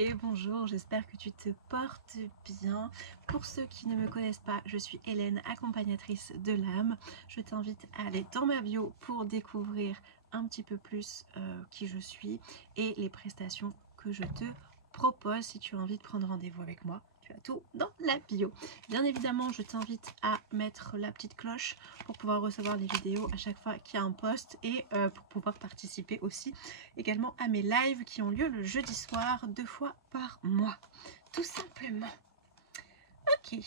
Et bonjour, j'espère que tu te portes bien. Pour ceux qui ne me connaissent pas, je suis Hélène, accompagnatrice de l'âme. Je t'invite à aller dans ma bio pour découvrir un petit peu plus qui je suis et les prestations que je te propose. Si tu as envie de prendre rendez-vous avec moi, tu as tout dans la bio. Bien évidemment, je t'invite à mettre la petite cloche pour pouvoir recevoir les vidéos à chaque fois qu'il y a un post et pour pouvoir participer aussi également à mes lives qui ont lieu le jeudi soir 2 fois par mois, tout simplement. Ok.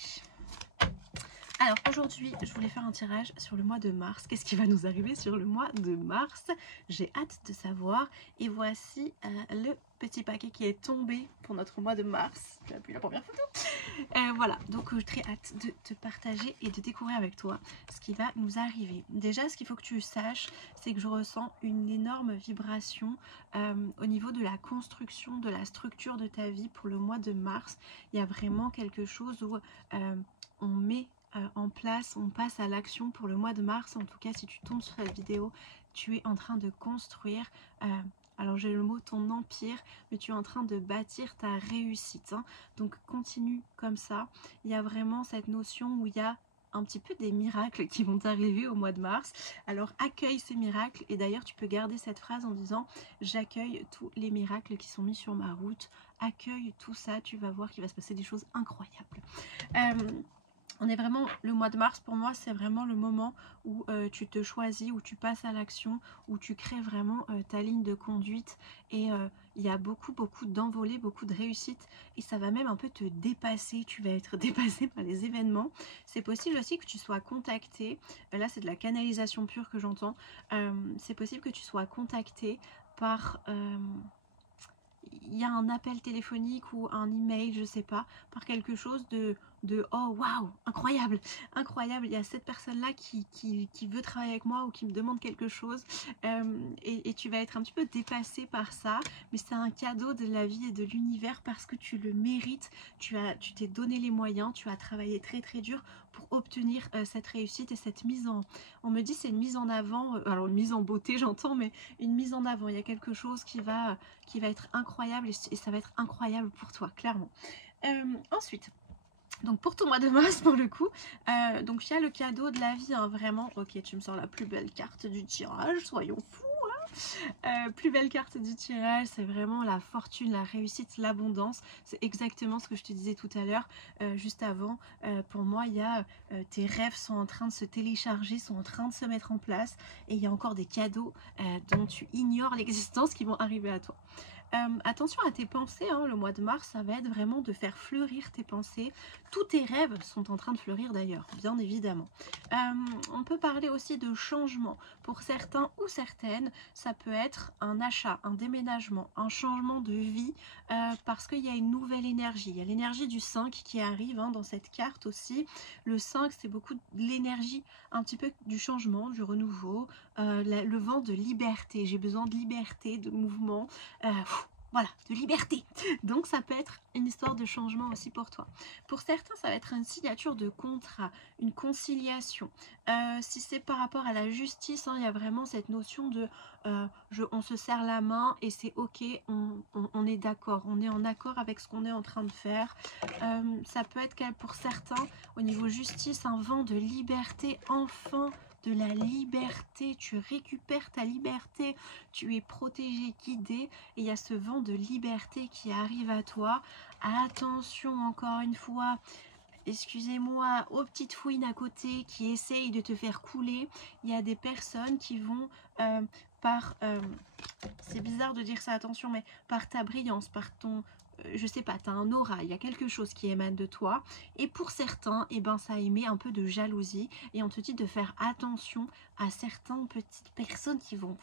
Alors aujourd'hui, je voulais faire un tirage sur le mois de mars. Qu'est-ce qui va nous arriver sur le mois de mars? J'ai hâte de savoir. Et voici le petit paquet qui est tombé pour notre mois de mars. Tu as vu la première photo? Voilà, donc j'ai très hâte de te partager et de découvrir avec toi ce qui va nous arriver. Déjà, ce qu'il faut que tu saches, c'est que je ressens une énorme vibration au niveau de la construction, de la structure de ta vie pour le mois de mars. Il y a vraiment quelque chose où on met en place, on passe à l'action pour le mois de mars. En tout cas, si tu tombes sur cette vidéo, tu es en train de construire, alors j'ai le mot ton empire, mais tu es en train de bâtir ta réussite, hein. Donc continue comme ça. Il y a vraiment cette notion où il y a un petit peu des miracles qui vont arriver au mois de mars. Alors accueille ces miracles, et d'ailleurs tu peux garder cette phrase en disant j'accueille tous les miracles qui sont mis sur ma route. Accueille tout ça, tu vas voir qu'il va se passer des choses incroyables. On est vraiment, le mois de mars pour moi c'est vraiment le moment où tu te choisis, où tu passes à l'action, où tu crées vraiment ta ligne de conduite, et il y a beaucoup d'envolées, beaucoup de réussite, et ça va même un peu te dépasser. Tu vas être dépassé par les événements. C'est possible aussi que tu sois contacté, là c'est de la canalisation pure que j'entends, c'est possible que tu sois contacté par il y a un appel téléphonique ou un email, je sais pas, par quelque chose de oh waouh, incroyable, incroyable, il y a cette personne-là qui veut travailler avec moi ou qui me demande quelque chose, et tu vas être un petit peu dépassé par ça, mais c'est un cadeau de la vie et de l'univers parce que tu le mérites, tu t'es donné les moyens, tu as travaillé très très dur pour obtenir cette réussite et cette mise en... On me dit c'est une mise en avant, alors une mise en beauté j'entends, mais une mise en avant, il y a quelque chose qui va être incroyable, et ça va être incroyable pour toi, clairement. Ensuite, donc pour ton mois de mars, pour le coup, donc il y a le cadeau de la vie, hein, vraiment. Ok, tu me sors la plus belle carte du tirage, soyons fous. Plus belle carte du tirage, c'est vraiment la fortune, la réussite, l'abondance. C'est exactement ce que je te disais tout à l'heure, juste avant. Pour moi, il y a tes rêves sont en train de se télécharger, sont en train de se mettre en place, et il y a encore des cadeaux dont tu ignores l'existence qui vont arriver à toi. Attention à tes pensées, hein, le mois de mars, ça va être vraiment de faire fleurir tes pensées. Tous tes rêves sont en train de fleurir d'ailleurs, bien évidemment. On peut parler aussi de changement. Pour certains ou certaines, ça peut être un achat, un déménagement, un changement de vie, parce qu'il y a une nouvelle énergie. Il y a l'énergie du 5 qui arrive, hein, dans cette carte aussi. Le 5, c'est beaucoup de l'énergie, un petit peu du changement, du renouveau, le vent de liberté. J'ai besoin de liberté, de mouvement. Voilà, de liberté. Donc ça peut être une histoire de changement aussi pour toi. Pour certains, ça va être une signature de contrat, une conciliation. Si c'est par rapport à la justice, hein, il y a vraiment cette notion de on se serre la main et c'est ok, on est d'accord, on est en accord avec ce qu'on est en train de faire. Ça peut être pour certains, au niveau justice, un vent de liberté, enfin de la liberté, tu récupères ta liberté, tu es protégé, guidé, et il y a ce vent de liberté qui arrive à toi. Attention, encore une fois, excusez-moi, aux petites fouines à côté qui essayent de te faire couler. Il y a des personnes qui vont c'est bizarre de dire ça, attention, mais par ta brillance, par ton... je sais pas, tu as un aura, il y a quelque chose qui émane de toi. Et pour certains, eh ben, ça émet un peu de jalousie. Et on te dit de faire attention à certaines petites personnes qui vont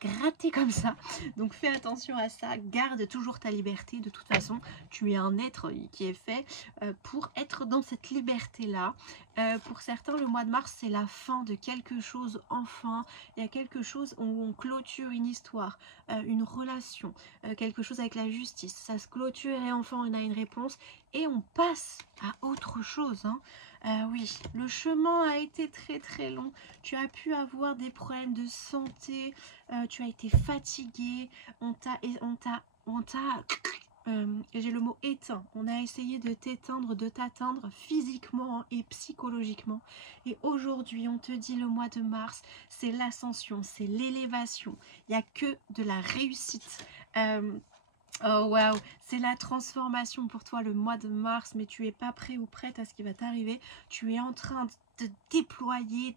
gratter comme ça. Donc fais attention à ça, garde toujours ta liberté. De toute façon, tu es un être qui est fait pour être dans cette liberté-là. Pour certains, le mois de mars, c'est la fin de quelque chose, enfin. Il y a quelque chose où on clôture une histoire, une relation, quelque chose avec la justice. Ça se clôture et enfin on a une réponse et on passe à autre chose, hein. Oui, le chemin a été très très long. Tu as pu avoir des problèmes de santé, tu as été fatigué, on t'a j'ai le mot éteint. On a essayé de t'éteindre, de t'atteindre physiquement hein, et psychologiquement. Et aujourd'hui, on te dit le mois de mars, c'est l'ascension, c'est l'élévation. Il n'y a que de la réussite. Oh waouh, c'est la transformation pour toi le mois de mars, mais tu es pas prêt ou prête à ce qui va t'arriver. Tu es en train de déployer,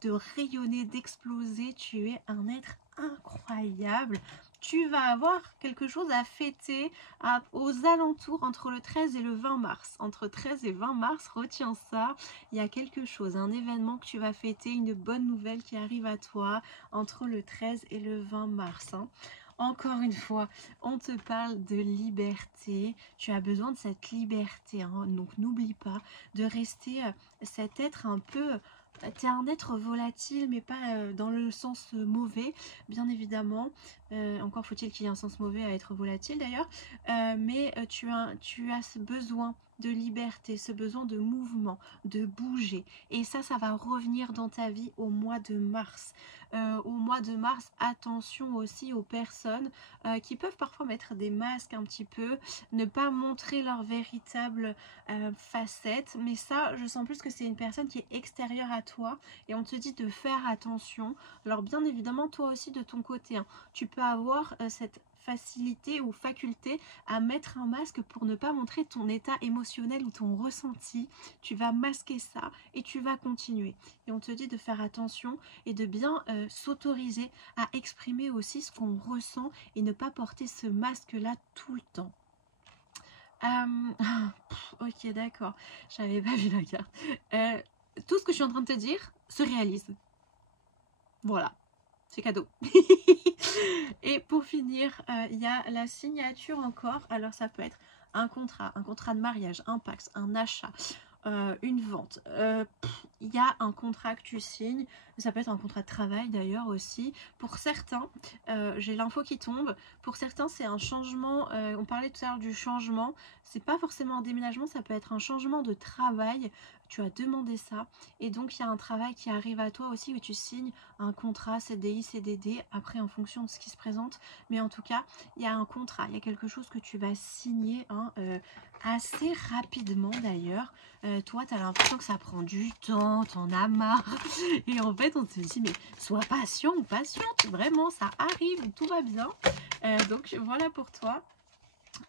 de rayonner, d'exploser. Tu es un être incroyable. Tu vas avoir quelque chose à fêter aux alentours entre le 13 et le 20 mars. Entre 13 et 20 mars, retiens ça. Il y a quelque chose, un événement que tu vas fêter, une bonne nouvelle qui arrive à toi entre le 13 et le 20 mars. Hein. Encore une fois, on te parle de liberté. Tu as besoin de cette liberté. Hein. Donc n'oublie pas de rester cet être un peu... Tu es un être volatile, mais pas dans le sens mauvais, bien évidemment. Encore faut-il qu'il y ait un sens mauvais à être volatile d'ailleurs. Mais tu as ce besoin de liberté, ce besoin de mouvement, de bouger. Et ça va revenir dans ta vie au mois de mars. Au mois de mars, attention aussi aux personnes qui peuvent parfois mettre des masques un petit peu, ne pas montrer leur véritable facette. Mais ça, je sens plus que c'est une personne qui est extérieure à toi et on te dit de faire attention. Alors bien évidemment, toi aussi de ton côté, hein, tu peux avoir cette facilité ou faculté à mettre un masque pour ne pas montrer ton état émotionnel ou ton ressenti. Tu vas masquer ça et tu vas continuer. Et on te dit de faire attention et de bien s'autoriser à exprimer aussi ce qu'on ressent et ne pas porter ce masque-là tout le temps. Ok, d'accord. J'avais pas vu la carte. Tout ce que je suis en train de te dire se réalise. Voilà. C'est cadeau. Et pour finir, il y a la signature encore. Alors ça peut être un contrat de mariage, un Pacs, un achat, une vente. Il y a un contrat que tu signes. Ça peut être un contrat de travail d'ailleurs aussi. Pour certains, j'ai l'info qui tombe. Pour certains, c'est un changement. On parlait tout à l'heure du changement. C'est pas forcément un déménagement, ça peut être un changement de travail. Tu as demandé ça. Et donc, il y a un travail qui arrive à toi aussi où tu signes un contrat CDI, CDD, après en fonction de ce qui se présente. Mais en tout cas, il y a un contrat, il y a quelque chose que tu vas signer hein, assez rapidement d'ailleurs. Toi, tu as l'impression que ça prend du temps, t'en as marre. Et en fait, on te dit, mais sois patient ou patiente, vraiment, ça arrive, tout va bien. Donc, voilà pour toi.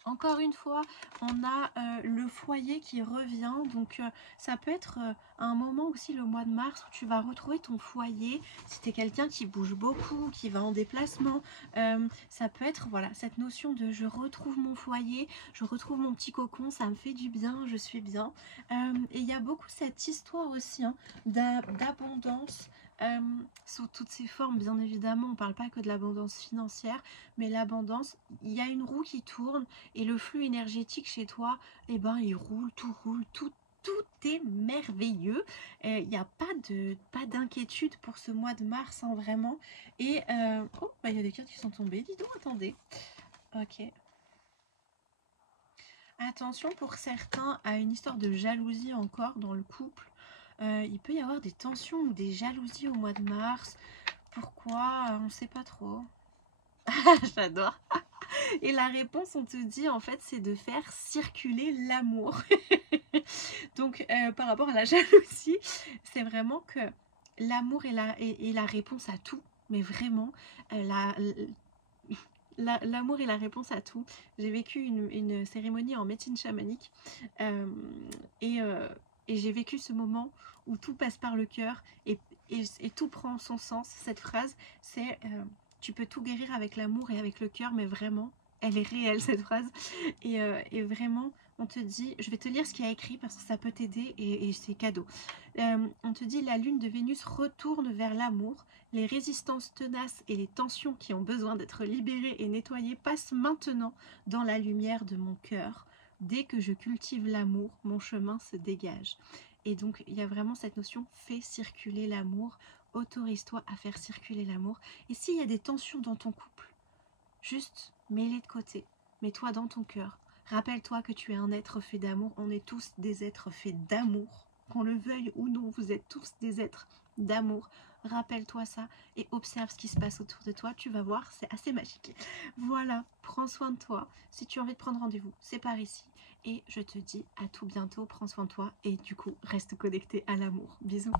Encore une fois, on a le foyer qui revient, donc ça peut être un moment aussi le mois de mars où tu vas retrouver ton foyer, si tu es quelqu'un qui bouge beaucoup, qui va en déplacement, ça peut être voilà cette notion de je retrouve mon foyer, je retrouve mon petit cocon, ça me fait du bien, je suis bien. Et il y a beaucoup cette histoire aussi hein, d'abondance, sous toutes ses formes, bien évidemment, on ne parle pas que de l'abondance financière, mais l'abondance, il y a une roue qui tourne et le flux énergétique chez toi, eh ben, il roule, tout est merveilleux. Il n'y a pas d'inquiétude pour ce mois de mars, hein, vraiment. Et, oh, bah, il y a des cartes qui sont tombées, dis donc, attendez. Ok. Attention pour certains à une histoire de jalousie encore dans le couple. Il peut y avoir des tensions ou des jalousies au mois de mars. Pourquoi? On ne sait pas trop. J'adore. Et la réponse, on te dit, en fait, c'est de faire circuler l'amour. Donc, par rapport à la jalousie, c'est vraiment que l'amour est la réponse à tout. Mais vraiment, l'amour est la réponse à tout. J'ai vécu une cérémonie en médecine chamanique et j'ai vécu ce moment où tout passe par le cœur et tout prend son sens. Cette phrase, c'est tu peux tout guérir avec l'amour et avec le cœur, mais vraiment, elle est réelle cette phrase. Et vraiment, on te dit, je vais te lire ce qu'il y a écrit parce que ça peut t'aider et c'est cadeau. On te dit, la lune de Vénus retourne vers l'amour. Les résistances tenaces et les tensions qui ont besoin d'être libérées et nettoyées passent maintenant dans la lumière de mon cœur. Dès que je cultive l'amour, mon chemin se dégage. Et donc, il y a vraiment cette notion, fais circuler l'amour, autorise-toi à faire circuler l'amour. Et s'il y a des tensions dans ton couple, juste mets-les de côté, mets-toi dans ton cœur. Rappelle-toi que tu es un être fait d'amour, on est tous des êtres faits d'amour. Qu'on le veuille ou non, vous êtes tous des êtres d'amour. rappelle-toi ça et observe ce qui se passe autour de toi, tu vas voir, c'est assez magique. Voilà, prends soin de toi. Si tu as envie de prendre rendez-vous, c'est par ici. Et je te dis à tout bientôt, prends soin de toi et du coup, reste connecté à l'amour. Bisous.